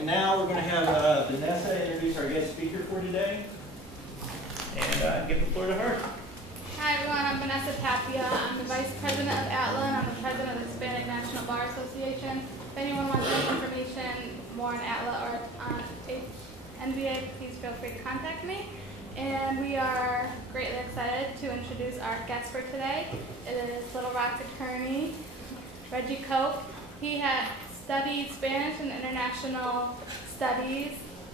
And now we're going to have Vanessa introduce our guest speaker for today. And give the floor to her. Hi everyone, I'm Vanessa Tapia. I'm the Vice President of ATLA and I'm the President of the Hispanic National Bar Association. If anyone wants more information more on ATLA or on NBA, please feel free to contact me. And we are greatly excited to introduce our guest for today. It is Little Rock's attorney, Reggie. He had studied Spanish and International Studies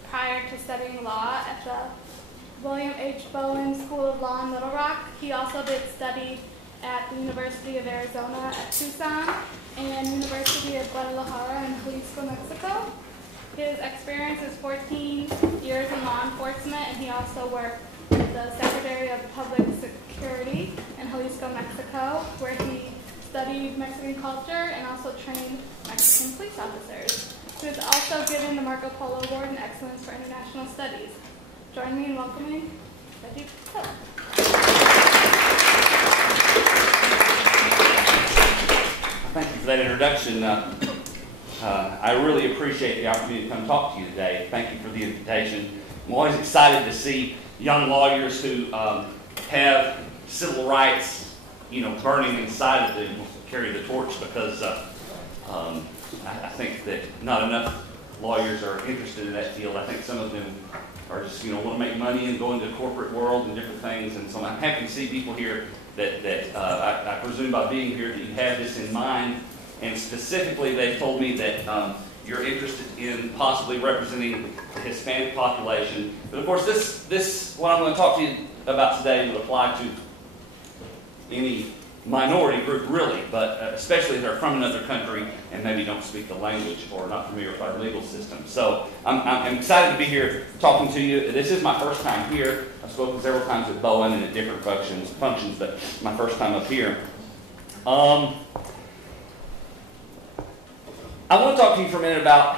prior to studying law at the William H. Bowen School of Law in Little Rock. He also did study at the University of Arizona at Tucson and University of Guadalajara in Jalisco, Mexico. His experience is 14 years in law enforcement, and he also worked as the Secretary of Public Security in Jalisco, Mexico, where he studied Mexican culture and also trained Mexican police officers. He was also given the Marco Polo Award in Excellence for International Studies. Join me in welcoming Reggie. Thank you for that introduction. I really appreciate the opportunity to come talk to you today. Thank you for the invitation. I'm always excited to see young lawyers who have civil rights, burning inside of them, carry the torch, because I think that not enough lawyers are interested in that field. I think some of them are just, want to make money and go into the corporate world and different things. And so I'm happy to see people here that I presume by being here that you have this in mind. And specifically, they've told me that you're interested in possibly representing the Hispanic population. But of course, this what I'm going to talk to you about today would apply to any minority group, really, but especially if they're from another country and maybe don't speak the language or not familiar with our legal system. So I'm excited to be here talking to you. This is my first time here. I've spoken several times at Bowen and at different functions, but my first time up here. I want to talk to you for a minute about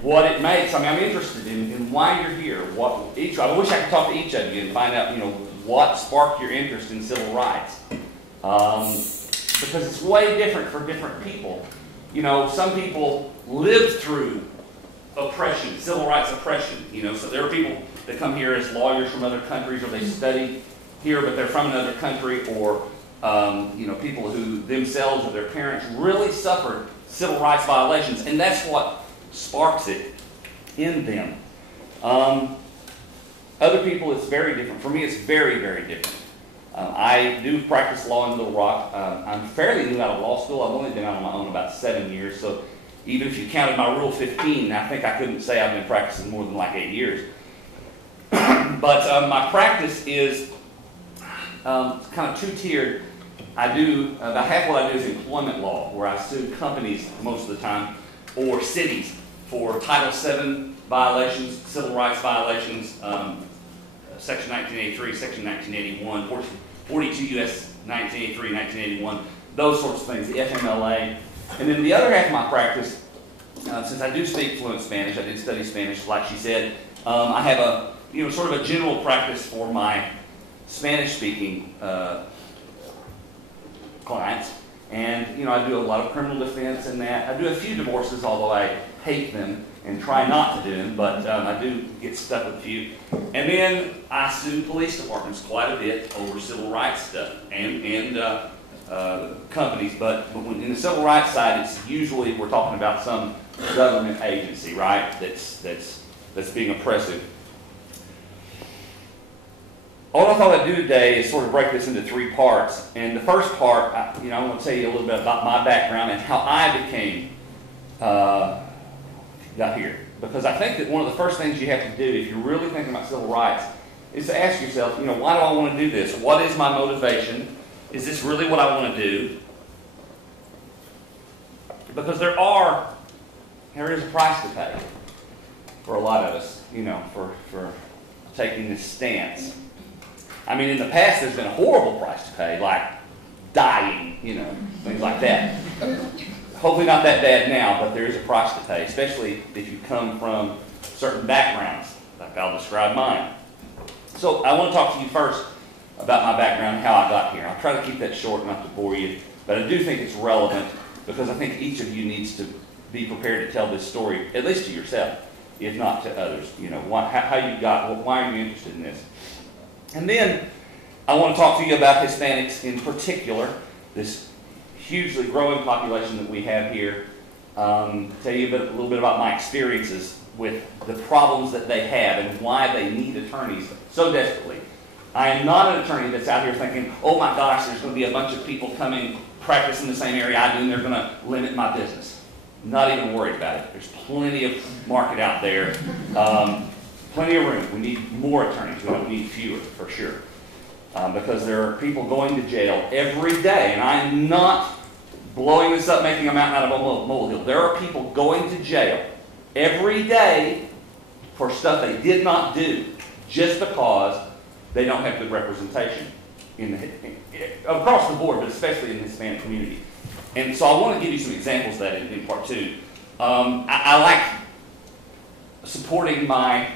what it makes. I'm interested in why you're here. I wish I could talk to each of you and find out, what sparked your interest in civil rights. Because it's way different for different people. Some people live through oppression, civil rights oppression. So there are people that come here as lawyers from other countries, or they study here, but they're from another country, or people who themselves or their parents really suffered civil rights violations, and that's what sparks it in them. Other people, it's very different. For me, it's very, very different. I do practice law in Little Rock. I'm fairly new out of law school. I've only been out on my own about 7 years, so even if you counted my Rule 15, I think I couldn't say I've been practicing more than like 8 years. But my practice is kind of two-tiered. I do, about half what I do is employment law, where I sue companies most of the time, or cities, for Title VII violations, civil rights violations, Section 1983, Section 1981, 42 U.S. 1983, 1981, those sorts of things, the FMLA. And then the other half of my practice, since I do speak fluent Spanish, I did study Spanish, like she said, I have a, sort of a general practice for my Spanish-speaking clients. And, I do a lot of criminal defense in that. I do a few divorces, although I hate them and try not to do them, but I do get stuck with a few. And then I sue police departments quite a bit over civil rights stuff and companies. But in the civil rights side, it's usually we're talking about some government agency, right? That's being oppressive. All I thought I'd do today is sort of break this into 3 parts. And the first part, I want to tell you a little bit about my background and how I became got here. Because I think that one of the first things you have to do if you're really thinking about civil rights is to ask yourself, why do I want to do this? What is my motivation? Is this really what I want to do? Because there is a price to pay for a lot of us, for taking this stance. In the past there's been a horrible price to pay, like dying, things like that. Hopefully not that bad now, but there is a price to pay, especially if you come from certain backgrounds, like I'll describe mine. So I want to talk to you first about my background and how I got here. I'll try to keep that short, not to bore you, but I do think it's relevant because I think each of you needs to be prepared to tell this story, at least to yourself, if not to others. You know, how you got, why are you interested in this? And then I want to talk to you about Hispanics in particular, this hugely growing population that we have here. Tell you a little bit about my experiences with the problems that they have and why they need attorneys so desperately. I am not an attorney that's out here thinking, oh my gosh, there's going to be a bunch of people coming, practice in the same area I do, and they're going to limit my business. Not even worried about it. There's plenty of market out there, plenty of room. We need more attorneys. We don't need fewer, for sure. Because there are people going to jail every day, and I'm not blowing this up, making a mountain out of a molehill. There are people going to jail every day for stuff they did not do just because they don't have good representation across the board, but especially in the Hispanic community. And so I want to give you some examples of that in part two. I like supporting my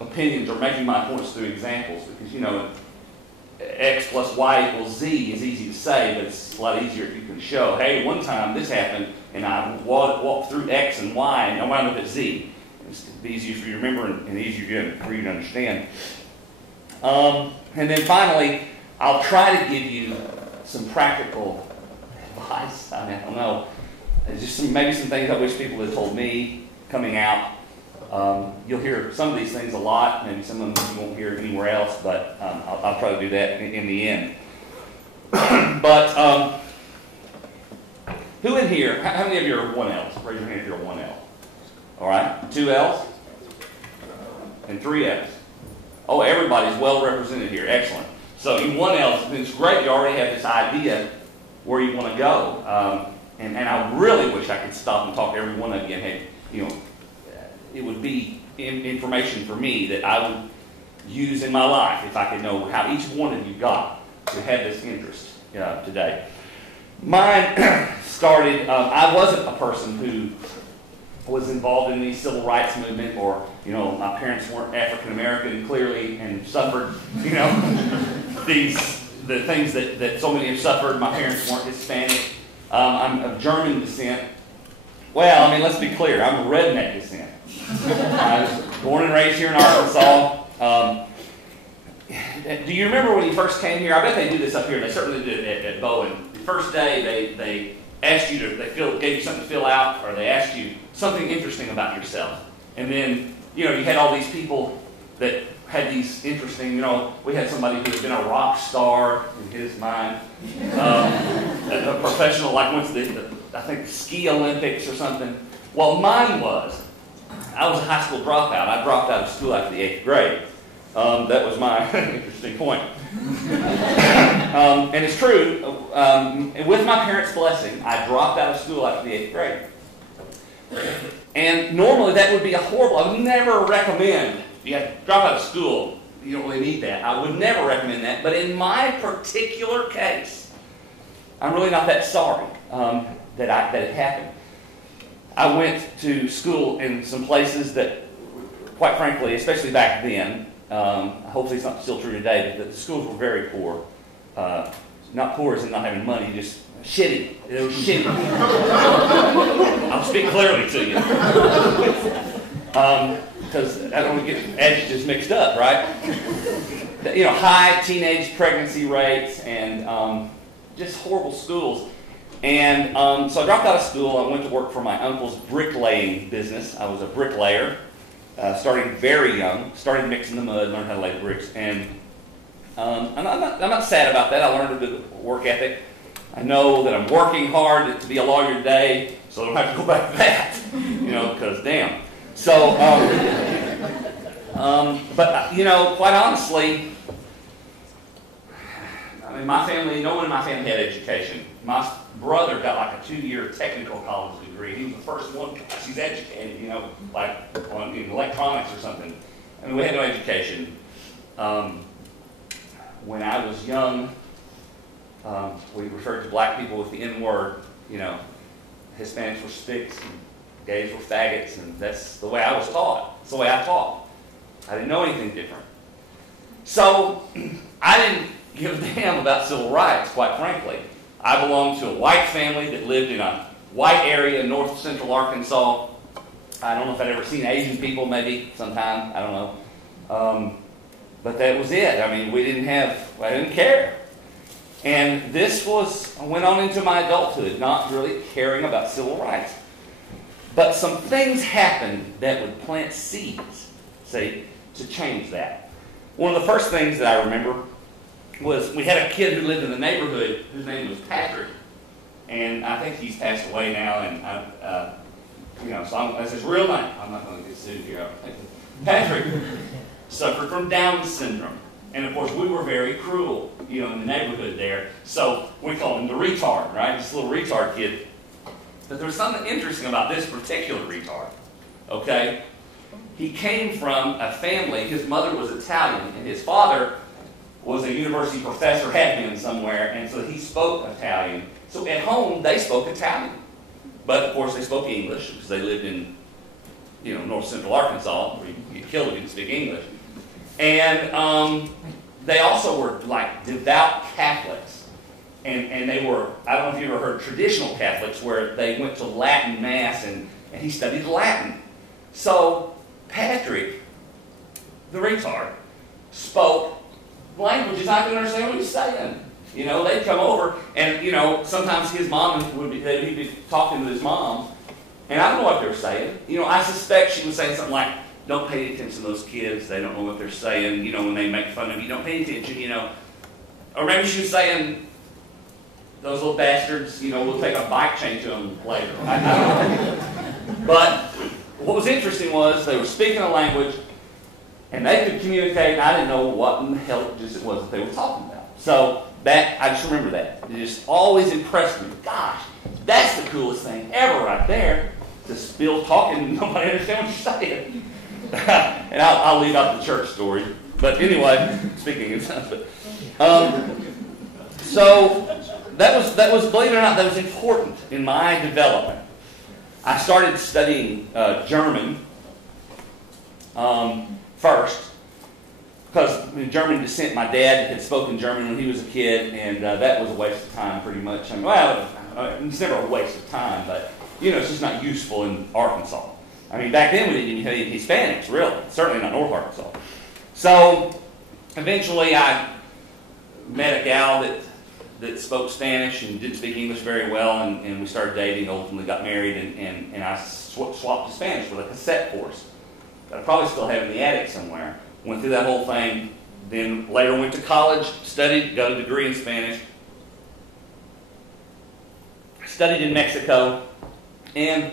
opinions or making my points through examples because, you know, X plus Y equals Z is easy to say, but it's a lot easier if you can show, hey, one time this happened, and I walked through X and Y, and I wound up at Z. It's easier for you to remember and easier for you to understand. And then finally, I'll try to give you some practical advice. I mean, I don't know. Just maybe some things I wish people had told me coming out. You'll hear some of these things a lot. Maybe some of them you won't hear anywhere else, but I'll try to do that in the end. But who in here, how many of you are 1Ls? Raise your hand if you're a 1L. All right, 2 Ls and 3 Fs. Oh, everybody's well represented here. Excellent. So in 1L, it's great you already have this idea where you want to go. And I really wish I could stop and talk to every one of you and have, you know, it would be information for me that I would use in my life if I could know how each one of you got to have this interest today. Mine started, I wasn't a person who was involved in the civil rights movement, or, you know, my parents weren't African American clearly and suffered, you know, the things that so many have suffered. My parents weren't Hispanic. I'm of German descent. Well, I mean, let's be clear. I'm of redneck descent. I was born and raised here in Arkansas. Do you remember when you first came here? I bet they do this up here. They certainly did it at Bowen. The first day, they asked you to, gave you something to fill out, or they asked you something interesting about yourself. And then, you know, you had all these people that had these interesting, you know, we had somebody who had been a rock star in his mind, a professional, like went to the I think, ski Olympics or something. Well, mine was, I was a high school dropout. I dropped out of school after the 8th grade. That was my interesting point. And it's true, with my parents' blessing, I dropped out of school after the 8th grade. And normally that would be a horrible, I would never recommend, if you have to drop out of school, you don't really need that. I would never recommend that. But in my particular case, I'm really not that sorry that it happened. I went to school in some places that, quite frankly, especially back then, hopefully it's not still true today, but the schools were very poor. Not poor as in not having money, just shitty. It was shitty. I'll speak clearly to you. Because I don't want to get adjectives mixed up, right? You know, high teenage pregnancy rates and just horrible schools. And so I dropped out of school. I went to work for my uncle's bricklaying business. I was a bricklayer, starting very young, started mixing the mud, learned how to lay bricks. And I'm not sad about that. I learned a good work ethic. I know that I'm working hard to be a lawyer today, so I don't have to go back to that, you know, because damn. So, but, you know, quite honestly, I mean, my family, no one in my family had education. My brother got like a 2-year technical college degree. He was the first one. He's educated, you know, like in electronics or something. I mean, we had no education. When I was young, we referred to black people with the N-word. You know, Hispanics were sticks and gays were faggots, and that's the way I was taught. That's the way I taught. I didn't know anything different. So I didn't give a damn about civil rights, quite frankly. I belonged to a white family that lived in a white area in north central Arkansas. I don't know if I'd ever seen Asian people, maybe sometime, I don't know. But that was it. I mean, I didn't care. And I went on into my adulthood, not really caring about civil rights. But some things happened that would plant seeds, see, to change that. One of the first things that I remember was we had a kid who lived in the neighborhood whose name was Patrick. And I think he's passed away now, and that's his real name. I'm not going to get sued here. Patrick suffered from Down syndrome. And of course, we were very cruel, in the neighborhood there. So we called him the retard, right? This little retard kid. But there was something interesting about this particular retard, okay? He came from a family, his mother was Italian, and his father was a university professor, had been somewhere, and so he spoke Italian. So at home, they spoke Italian. But of course, they spoke English because they lived in, north central Arkansas, where you get killed if you didn't speak English. And they also were like devout Catholics. And they were, I don't know if you ever heard traditional Catholics, where they went to Latin Mass and he studied Latin. So Patrick, the retard, spoke languages I couldn't understand what he was saying. They'd come over, and, sometimes his mom he'd be talking to his mom, and I don't know what they were saying. I suspect she was saying something like, don't pay attention to those kids, they don't know what they're saying, when they make fun of you, don't pay attention, Or maybe she was saying, those little bastards, we'll take a bike chain to them later. I don't know. But what was interesting was they were speaking a language, and they could communicate, and I didn't know what in the hell it was that they were talking about. So I just remember that. It just always impressed me. Gosh, that's the coolest thing ever right there. Just Bill talking and nobody understands what you're saying. And I'll leave out the church story. But anyway, speaking of something. So that was, believe it or not, that was important in my development. I started studying German first. Because in German descent, my dad had spoken German when he was a kid, and that was a waste of time pretty much. It's never a waste of time, but, it's just not useful in Arkansas. I mean, back then we didn't even have any Hispanics, really. Certainly not North Arkansas. So, eventually I met a gal that spoke Spanish and didn't speak English very well, and we started dating, ultimately got married, and I swapped to Spanish with a cassette course that I probably still have in the attic somewhere. Went through that whole thing, then later went to college, studied, got a degree in Spanish, studied in Mexico, and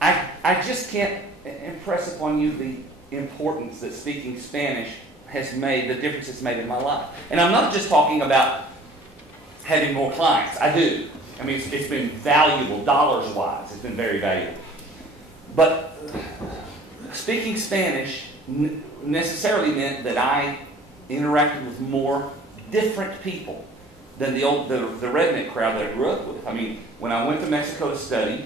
I just can't impress upon you the importance that speaking Spanish has made, the difference it's made in my life. And I'm not just talking about having more clients. I do. I mean, it's been valuable, dollars-wise. It's been very valuable. But speaking Spanish necessarily meant that I interacted with more different people than the redneck crowd that I grew up with. I mean, when I went to Mexico to study,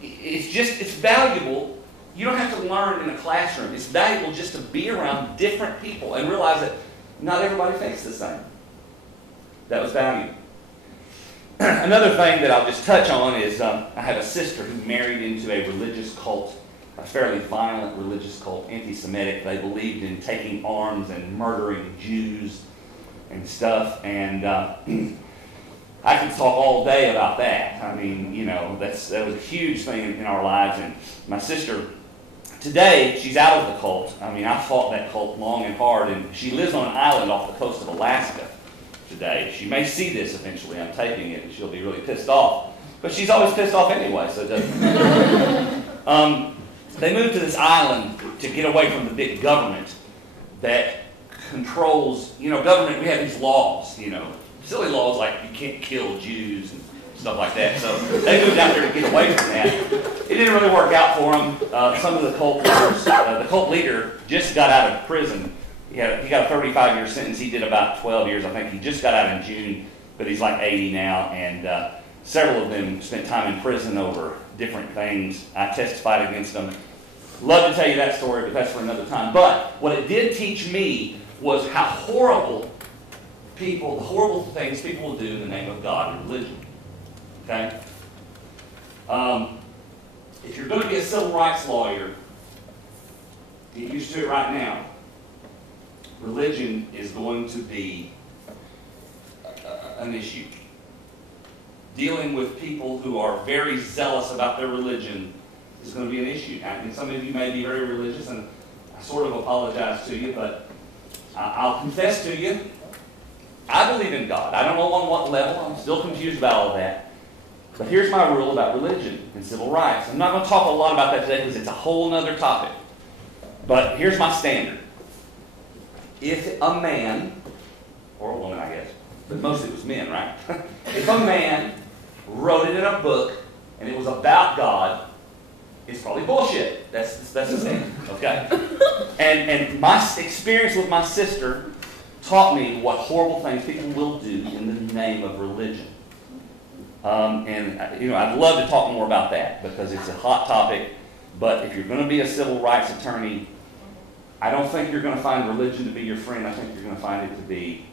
it's valuable. You don't have to learn in a classroom. It's valuable just to be around different people and realize that not everybody thinks the same. That was valuable. Another thing that I'll just touch on is I have a sister who married into a religious cult, a fairly violent religious cult, anti-Semitic. They believed in taking arms and murdering Jews and stuff. And I could talk all day about that. I mean, that was a huge thing in our lives. And my sister, today, she's out of the cult. I mean, I fought that cult long and hard. And she lives on an island off the coast of Alaska today. She may see this eventually. I'm taping it, and she'll be really pissed off. But she's always pissed off anyway, so it doesn't. They moved to this island to get away from the big government that controls, government, we have these laws, silly laws like you can't kill Jews and stuff like that. So they moved out there to get away from that. It didn't really work out for them. Some of the cult leaders, the cult leader just got out of prison. He got a 35-year sentence. He did about 12 years. I think he just got out in June, but he's like 80 now. And several of them spent time in prison over different things. I testified against them. Love to tell you that story, but that's for another time. But what it did teach me was how horrible the horrible things people will do in the name of God and religion. Okay? If you're going to be a civil rights lawyer, get used to it right now. Religion is going to be an issue. Dealing with people who are very zealous about their religion is going to be an issue. I mean, some of you may be very religious, and I sort of apologize to you, but I'll confess to you, I believe in God. I don't know on what level. I'm still confused about all that. But here's my rule about religion and civil rights. I'm not going to talk a lot about that today because it's a whole other topic. But here's my standard. If a man, or a woman, I guess, but mostly it was men, right? If a man wrote it in a book and it was about God, it's probably bullshit. That's the standard, okay? And my experience with my sister taught me what horrible things people will do in the name of religion. I'd love to talk more about that because it's a hot topic. But if you're going to be a civil rights attorney, I don't think you're going to find religion to be your friend. I think you're going to find it to be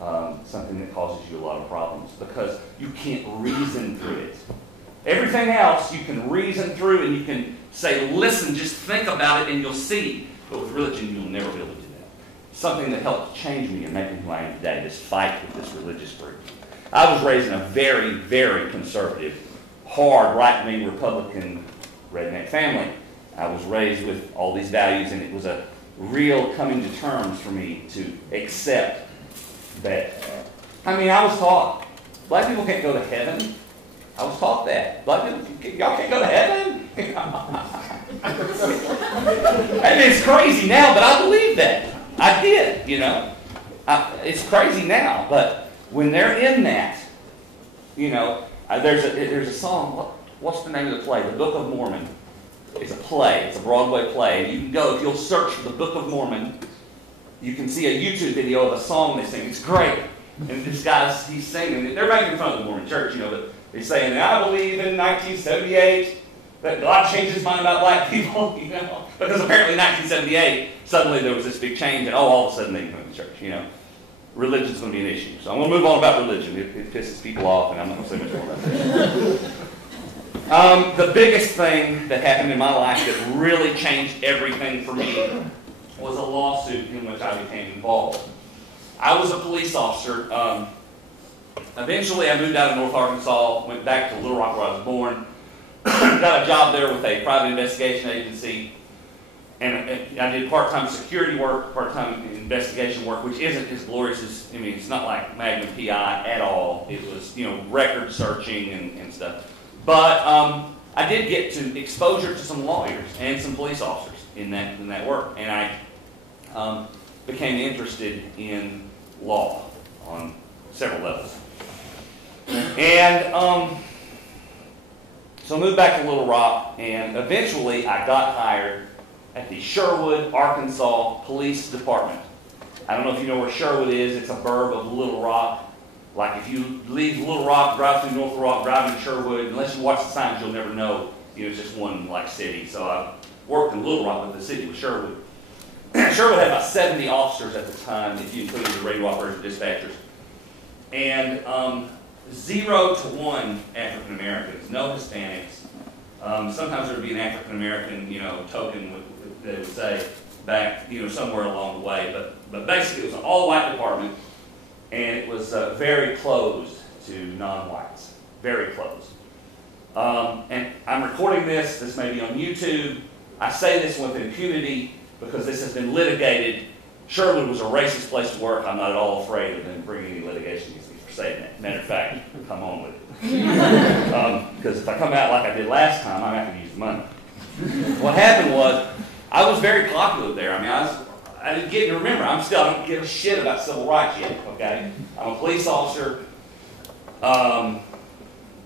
something that causes you a lot of problems because you can't reason through it. Everything else you can reason through and you can say, listen, just think about it and you'll see. But with religion, you'll never be able to do that. Something that helped change me and make me who I am today, this fight with this religious group. I was raised in a very, very conservative, hard, right-wing Republican redneck family. I was raised with all these values, and it was a real coming to terms for me to accept that. I mean, I was taught black people can't go to heaven. I was taught that. Black people, y'all can't go to heaven? I mean, it's crazy now, but I believe that. I did, you know. It's crazy now, but when they're in that, you know, there's a song. What's the name of the play? The Book of Mormon. It's a play. It's a Broadway play. And you can go, if you'll search for the Book of Mormon, you can see a YouTube video of a song they sing. It's great. And this guy's, he's singing. They're making fun of the Mormon church, you know, but he's saying, I believe in 1978 that God changed his mind about black people, you know. Because apparently in 1978, suddenly there was this big change, and all of a sudden they come to the church, you know. Religion's going to be an issue. So I'm going to move on about religion. It pisses people off, and I'm not going to say much more about that. The biggest thing that happened in my life that really changed everything for me was a lawsuit in which I became involved. I was a police officer. Eventually, I moved out of North Arkansas, went back to Little Rock where I was born, got a job there with a private investigation agency, and I did part-time security work, part-time investigation work, which isn't as glorious as, I mean, it's not like Magnum PI at all. It was, you know, record searching and stuff. But I did get to exposure to some lawyers and some police officers in that work, and I became interested in law on several levels. And so I moved back to Little Rock, and eventually I got hired at the Sherwood, Arkansas Police Department. I don't know if you know where Sherwood is. It's a burb of Little Rock. Like if you leave Little Rock, drive through North Rock, drive into Sherwood, unless you watch the signs, you'll never know. You know, it's just one like city. So I worked in Little Rock, but the city was Sherwood. Sherwood had about 70 officers at the time, if you included the radio operators, dispatchers. And 0 to 1 African Americans, no Hispanics. Sometimes there would be an African American, you know, token, they would say, back, you know, somewhere along the way. But basically, it was an all-white department, and it was very closed to non-whites, very closed. And I'm recording this. This may be on YouTube. I say this with impunity because this has been litigated. Sherwood was a racist place to work. I'm not at all afraid of them bringing any litigation against me for saying that. Matter of fact, come on with it. Because if I come out like I did last time, I'm not going to use the money. What happened was, I was very popular there. I mean, I didn't get to remember. I don't give a shit about civil rights yet, okay? I'm a police officer. I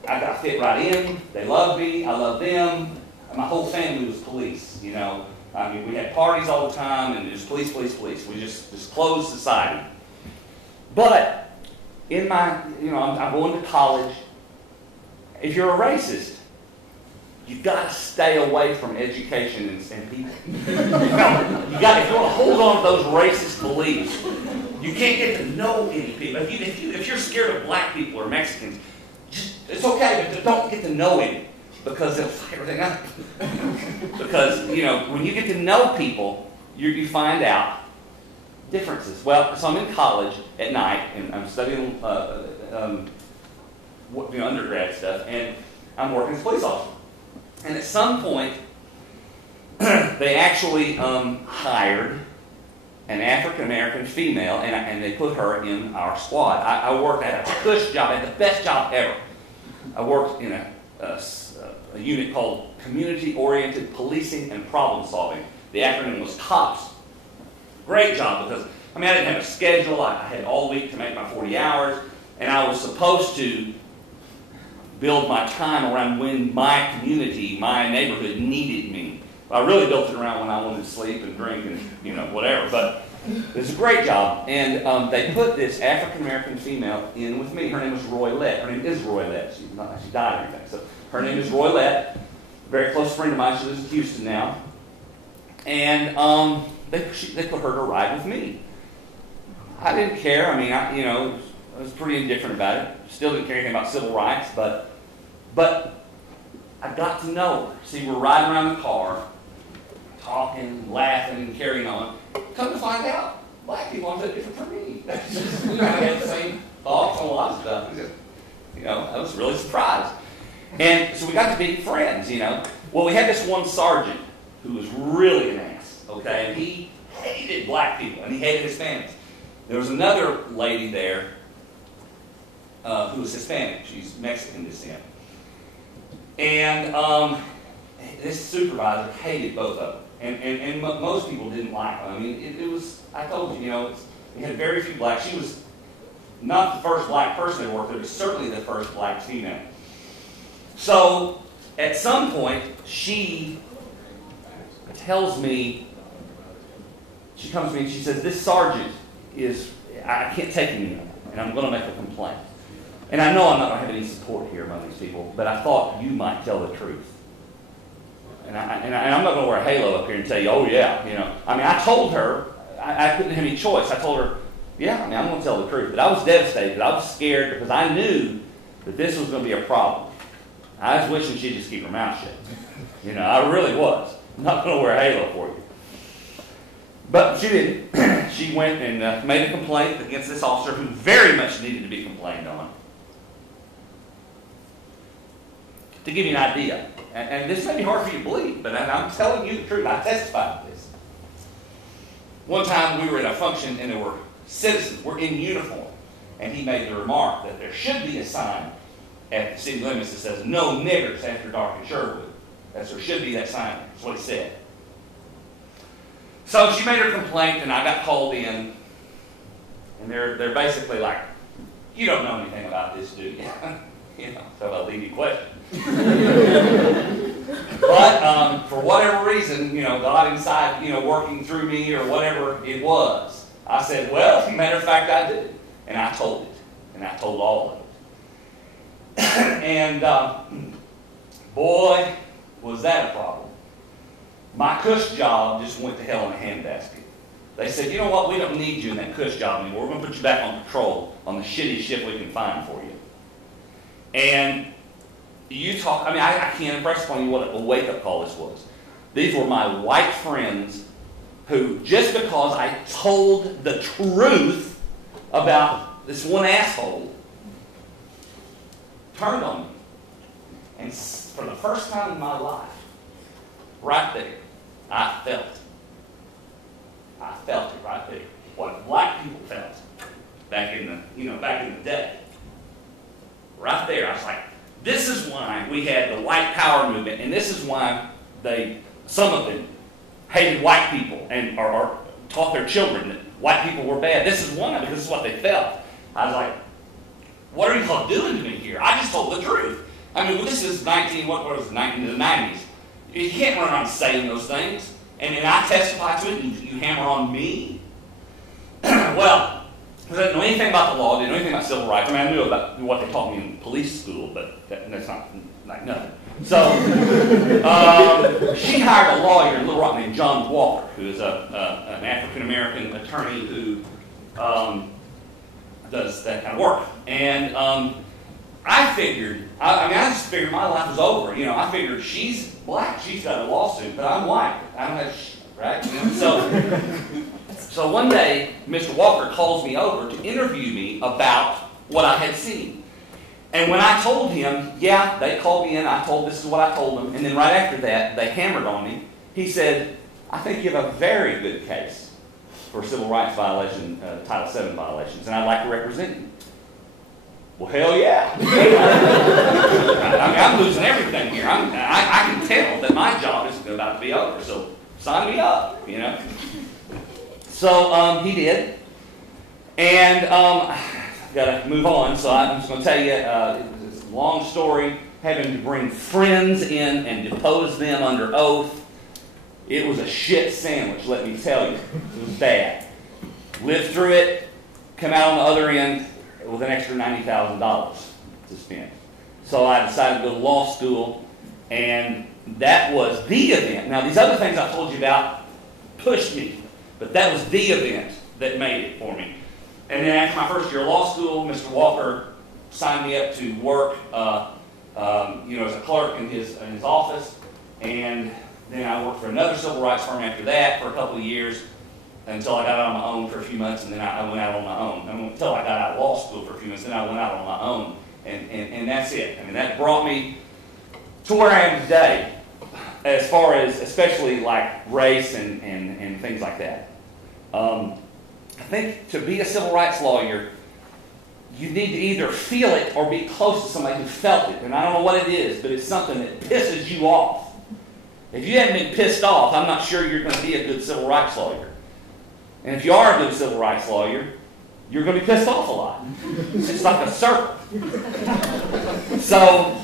got fit right in. They loved me. I loved them. My whole family was police, you know. I mean, we had parties all the time, and it was police, police, police. We just closed society. But in my, you know, I'm going to college. If you're a racist, you've got to stay away from education and people. If you want to hold on to those racist beliefs, you can't get to know any people. If you're scared of black people or Mexicans, it's okay, but don't get to know any. because they'll fuck everything up. Because, you know, when you get to know people, you find out differences. Well, so I'm in college at night, and I'm studying undergrad stuff, and I'm working as a police officer. And at some point, they actually hired an African-American female, and they put her in our squad. I worked at a cush job, at the best job ever. I worked in a unit called Community-Oriented Policing and Problem Solving. The acronym was COPS. Great job, because, I mean, I didn't have a schedule. I had all week to make my 40 hours, and I was supposed to build my time around when my community, my neighborhood needed me. I really built it around when I wanted to sleep and drink and, you know, whatever. But it was a great job. And they put this African-American female in with me. Her name was Roylette. Her name is Roylette. She died or anything. So her name is Roylette. A very close friend of mine. She lives in Houston now. And they put her to ride with me. I didn't care. I mean, I was pretty indifferent about it. Still didn't care anything about civil rights, but I got to know her. See, we're riding around the car, talking, laughing, and carrying on. Come to find out, black people aren't that different from me. I had the same thoughts on a lot of stuff. You know, I was really surprised. And so we got to be friends, you know. Well, we had this one sergeant who was really an ass, okay? And he hated black people, and he hated Hispanics. There was another lady there who was Hispanic. She's Mexican descent. And this supervisor hated both of them. And most people didn't like her. I mean, it was, I told you, you know, we had very few blacks. She was not the first black person that worked there, but certainly the first black female. So, at some point, she tells me, she comes to me and she says, this sergeant I can't take him anymore, and I'm going to make a complaint. And I know I'm not going to have any support here among these people, but I thought you might tell the truth. And I'm not going to wear a halo up here and tell you, oh yeah, you know. I mean, I told her, I couldn't have any choice. I told her, yeah, I mean, I'm going to tell the truth. But I was devastated. I was scared because I knew that this was going to be a problem. I was wishing she'd just keep her mouth shut. You know, I really was. I'm not going to wear a halo for you. But she didn't. She went and made a complaint against this officer who very much needed to be complained on. To give you an idea, and this may be hard for you to believe, but I'm telling you the truth. I testified to this. One time we were at a function and there were citizens, we're in uniform, and he made the remark that there should be a sign at the city limits that says, no niggers after dark in Sherwood. There should be that sign. That's what he said. So she made her complaint, and I got called in, and they're basically like, you don't know anything about this, do you? You know, so I'll leave you question. But for whatever reason, you know, God inside, you know, working through me or whatever it was, I said, well, as a matter of fact, I did. And I told it. And I told all of it. And boy, was that a problem. My cush job just went to hell in a handbasket. They said, you know what, we don't need you in that cush job anymore. We're going to put you back on patrol on the shitty shift we can find for you. And you talk, I mean, I can't impress upon you what a wake-up call this was. These were my white friends who, just because I told the truth about this one asshole, turned on me. And for the first time in my life, right there, I felt it. I felt it right there. What black people felt back in the day. Right there, I was like, this is why we had the white power movement, and this is why some of them hated white people and or taught their children that white people were bad. This is why, because this is what they felt. I was like, what are you all doing to me here? I just told the truth. I mean, this is the 90s. You can't run around saying those things. And then I testify to it, and you hammer on me? Well, because I didn't know anything about the law, didn't know anything about civil rights. I mean, I knew about what they taught me in police school, but that's not like nothing. So, she hired a lawyer in Little Rock named John Walker, who is an African-American attorney who does that kind of work. And I figured, I just figured my life was over. You know, I figured she's black, she's got a lawsuit, but I'm white. I don't have shit, right? You know, so one day, Mr. Walker calls me over to interview me about what I had seen. And when I told him, yeah, they called me in, this is what I told them, and then right after that, they hammered on me. He said, I think you have a very good case for civil rights violation, Title VII violations, and I'd like to represent you. Well, hell yeah. I mean, I'm losing everything here. I can tell that my job is about to be over, so sign me up, you know. So he did. And I've got to move on, so I'm just going to tell you, it's a long story, having to bring friends in and depose them under oath. It was a shit sandwich, let me tell you. It was bad. Lived through it, come out on the other end with an extra $90,000 to spend. So I decided to go to law school, and that was the event. Now, these other things I told you about pushed me, but that was the event that made it for me. And then after my first year of law school, Mr. Walker signed me up to work, as a clerk in his office, and then I worked for another civil rights firm after that for a couple of years, until I got out on my own for a few months, and then I went out on my own. Until I got out of law school for a few months, then I went out on my own, and that's it. I mean, that brought me to where I am today, as far as especially like race and things like that. I think to be a civil rights lawyer, you need to either feel it or be close to somebody who felt it. And I don't know what it is, but it's something that pisses you off. If you haven't been pissed off, I'm not sure you're going to be a good civil rights lawyer. And if you are a good civil rights lawyer, you're going to be pissed off a lot. It's like a circle. So